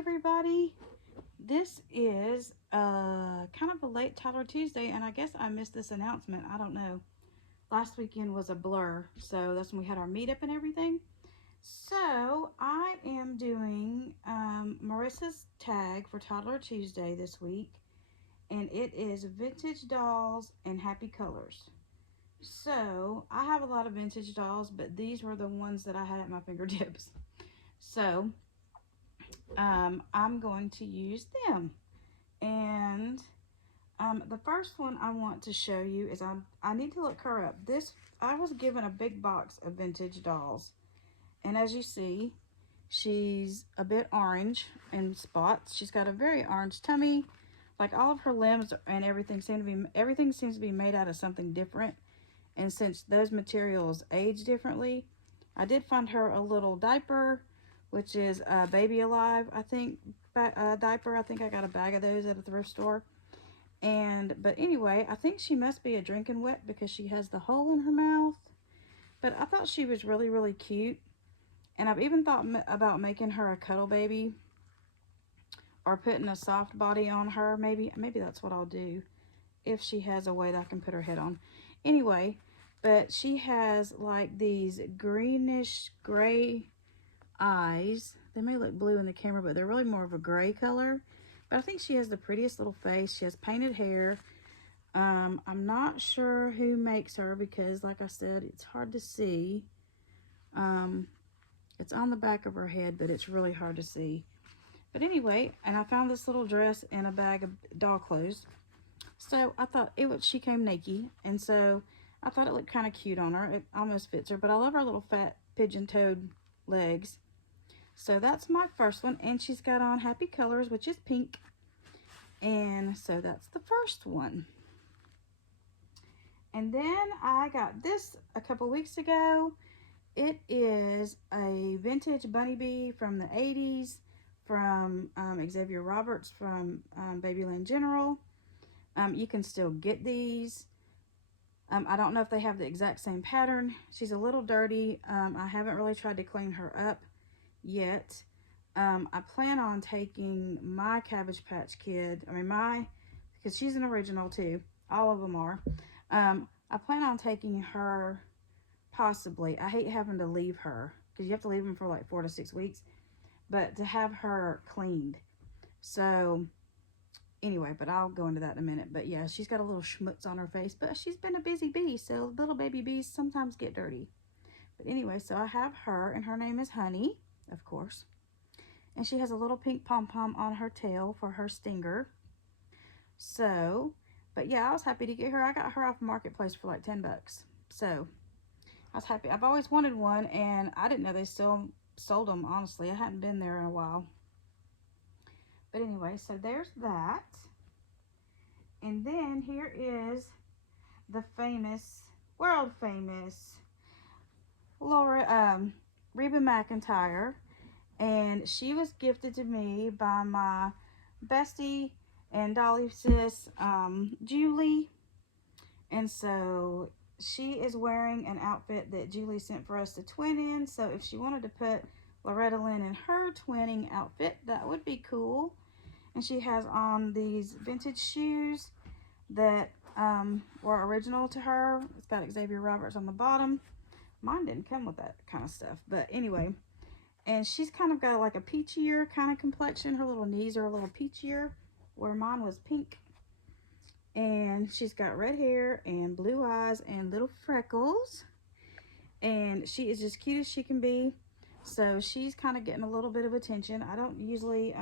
everybody. This is kind of a late Tyler Tuesday, and I guess I missed this announcement. I don't know. Last weekend was a blur, so that's when we had our meetup and everything. So I am doing Marissa's tag for Toddler Tuesday this week, and it is vintage dolls and happy colors. So I have a lot of vintage dolls, but these were the ones that I had at my fingertips. So I'm going to use them. And the first one I want to show you is I need to look her up. I was given a big box of vintage dolls. And as you see, she's a bit orange in spots. She's got a very orange tummy. Like all of her limbs and everything seems to be made out of something different. And since those materials age differently, I did find her a little diaper, which is Baby Alive, I think, diaper. I think I got a bag of those at a thrift store. But anyway, I think she must be a drinking wet because she has the hole in her mouth. But I thought she was really, really cute. And I've even thought about making her a cuddle baby or putting a soft body on her. Maybe that's what I'll do if she has a way that I can put her head on. Anyway, but she has like these greenish gray eyes. They may look blue in the camera, but they're really more of a gray color. But I think she has the prettiest little face. She has painted hair. I'm not sure who makes her because, like I said, it's hard to see. It's on the back of her head, but it's really hard to see. But anyway, and I found this little dress in a bag of doll clothes. So I thought she came naked, and so I thought it looked kind of cute on her. It almost fits her, but I love her little fat pigeon-toed legs. So that's my first one, and she's got on Happy Colors, which is pink. And so that's the first one. And then I got this a couple weeks ago. It is a vintage Bunny Bee from the 80s from Xavier Roberts from Babyland General. You can still get these. I don't know if they have the exact same pattern. She's a little dirty. I haven't really tried to clean her up yet. I plan on taking my Cabbage Patch Kid, because she's an original too. All of them are. I plan on taking her, possibly. I hate having to leave her because you have to leave them for like 4 to 6 weeks, but to have her cleaned. So anyway, but I'll go into that in a minute. But yeah, she's got a little schmutz on her face, but she's been a busy bee, so little baby bees sometimes get dirty. But anyway, so I have her, and her name is Honey, of course. And she has a little pink pom-pom on her tail for her stinger. So, but yeah, I was happy to get her. I got her off Marketplace for like 10 bucks. So, I was happy. I've always wanted one, and I didn't know they still sold them, honestly. I hadn't been there in a while. But anyway, so there's that. And then here is the famous, world famous Reba McEntire. And she was gifted to me by my bestie and Dolly sis, Julie. And so she is wearing an outfit that Julie sent for us to twin in. So if she wanted to put Loretta Lynn in her twinning outfit, that would be cool. And she has on these vintage shoes that were original to her. It's got Xavier Roberts on the bottom. Mine didn't come with that kind of stuff. But anyway, and she's kind of got like a peachier kind of complexion. Her little knees are a little peachier, where mine was pink. And she's got red hair and blue eyes and little freckles. And she is as cute as she can be. So she's kind of getting a little bit of attention. I don't usually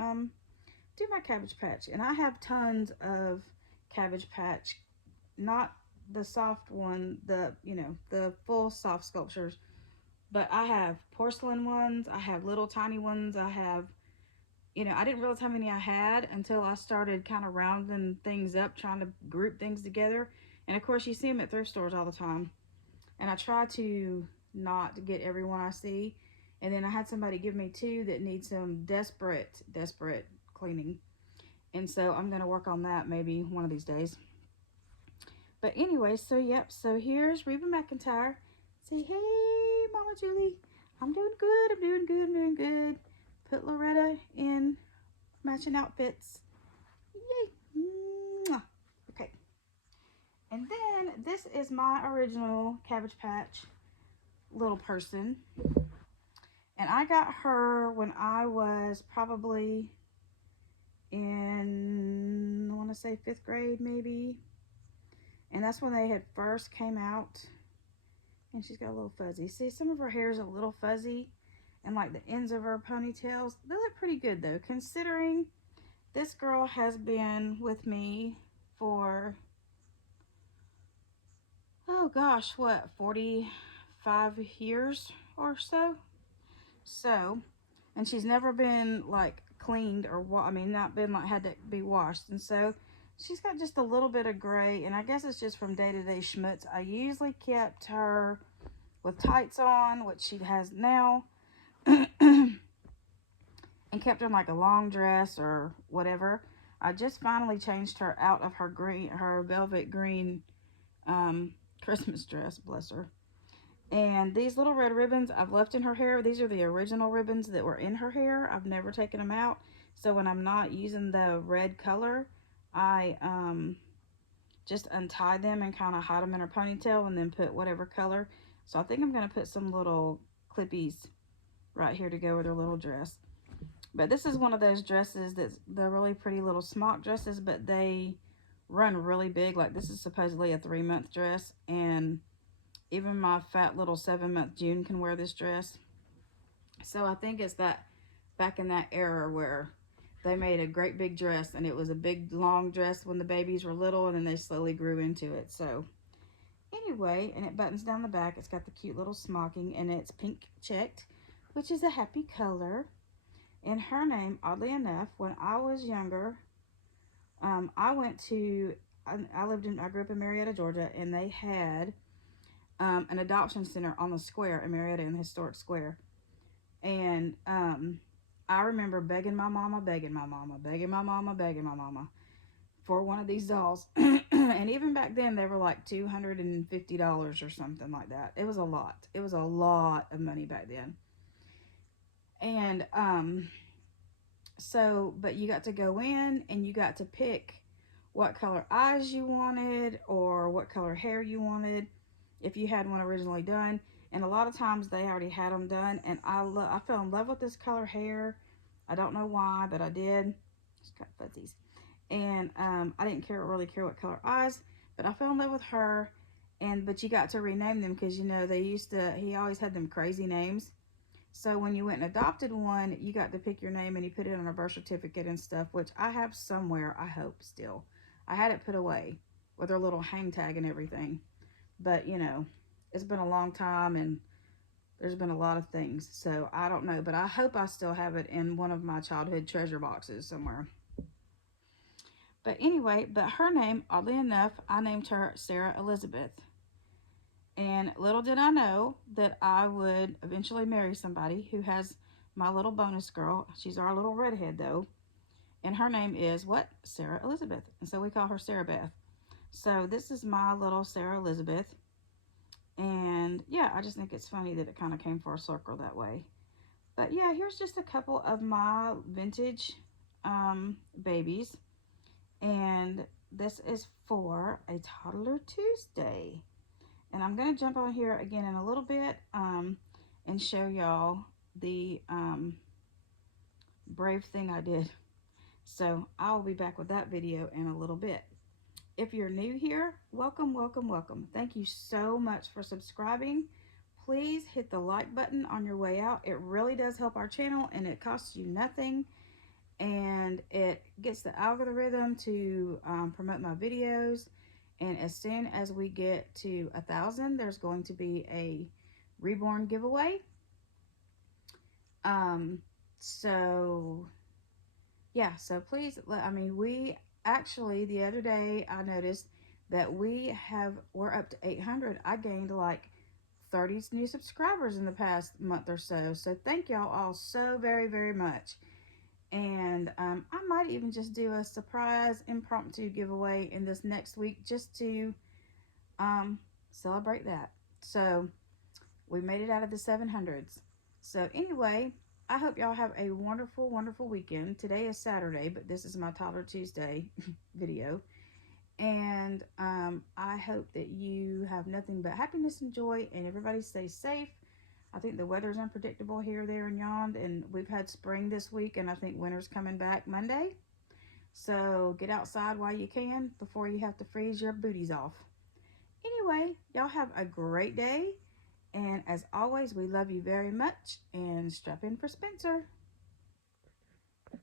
do my Cabbage Patch. And I have tons of Cabbage Patch. Not the soft one, the full soft sculptures. But I have porcelain ones. I have little tiny ones. I have, I didn't realize how many I had until I started kind of rounding things up, trying to group things together. And of course, you see them at thrift stores all the time. And I try to not get every one I see. And then I had somebody give me 2 that need some desperate cleaning. And so I'm going to work on that maybe one of these days. But anyway, so yep. So here's Reba McEntire. Say, hey, Mama Julie. I'm doing good. I'm doing good. Put Loretta in matching outfits. Yay! Mwah. Okay. And then this is my original Cabbage Patch little person. And I got her when I was probably in, I want to say 5th grade maybe. And that's when they had first came out. And she's got a little fuzzy. See, some of her hair is a little fuzzy. And like the ends of her ponytails. They look pretty good though, considering this girl has been with me for, oh gosh, what, 45 years or so? So, and she's never been like cleaned or I mean, not been like had to be washed. And so she's got just a little bit of gray, and I guess it's just from day-to-day schmutz. I usually kept her with tights on, which she has now, and kept her in like a long dress or whatever. I just finally changed her out of her green, her velvet green Christmas dress, bless her. And these little red ribbons I've left in her hair. These are the original ribbons that were in her hair. I've never taken them out. So when I'm not using the red color, I just untie them and kind of hide them in her ponytail and then put whatever color. So I think I'm going to put some little clippies right here to go with her little dress. But this is one of those dresses that's the really pretty little smock dresses, but they run really big. Like this is supposedly a 3-month dress, and even my fat little 7-month June can wear this dress. So I think it's that back in that era where they made a great big dress, and it was a big long dress when the babies were little, and then they slowly grew into it. So anyway, and it buttons down the back. It's got the cute little smocking, and it's pink checked, which is a happy color. And her name, oddly enough, when I was younger, I grew up in Marietta, Georgia, and they had an adoption center on the square in Marietta, in the historic square. And I remember begging my mama for one of these dolls. And even back then, they were like $250 or something like that. It was a lot. It was a lot of money back then. And so, but you got to go in and you got to pick what color eyes you wanted or what color hair you wanted if you had one originally done. And a lot of times they already had them done, and I fell in love with this color hair. I don't know why, but I did. Just got fuzzies. And I didn't really care what color eyes, but I fell in love with her. But you got to rename them because, you know, he always had them crazy names. So when you went and adopted one, you got to pick your name and you put it on a birth certificate and stuff, which I have somewhere, I hope still. I had it put away with her little hang tag and everything. But, you know, it's been a long time and there's been a lot of things. So I don't know, but I hope I still have it in one of my childhood treasure boxes somewhere. But anyway, but her name, oddly enough, I named her Sarah Elizabeth. And little did I know that I would eventually marry somebody who has my little bonus girl. She's our little redhead though. And her name is what? Sarah Elizabeth. And so we call her Sarah Beth. So this is my little Sarah Elizabeth. And yeah, I just think it's funny that it kind of came full circle that way. But yeah, here's just a couple of my vintage babies. And this is for a Toddler Tuesday. And I'm going to jump on here again in a little bit and show y'all the brave thing I did. So I'll be back with that video in a little bit. If you're new here, welcome, welcome, welcome. Thank you so much for subscribing. Please hit the like button on your way out. It really does help our channel, and it costs you nothing. And it gets the algorithm to promote my videos. And as soon as we get to 1,000, there's going to be a reborn giveaway. So yeah, so please, we actually, the other day I noticed that we're up to 800. I gained like 30 new subscribers in the past month or so. So thank y'all all so very, very much. And I might even just do a surprise impromptu giveaway in this next week just to celebrate that. So we made it out of the 700s. So anyway, I hope y'all have a wonderful, wonderful weekend. Today is Saturday, but this is my Toddler Tuesday video. And I hope that you have nothing but happiness and joy, and everybody stays safe. I think the weather's unpredictable here, there, and yon, and we've had spring this week, and I think winter's coming back Monday. So get outside while you can before you have to freeze your booties off. Anyway, y'all have a great day. And as always, we love you very much. And strap in for Spencer.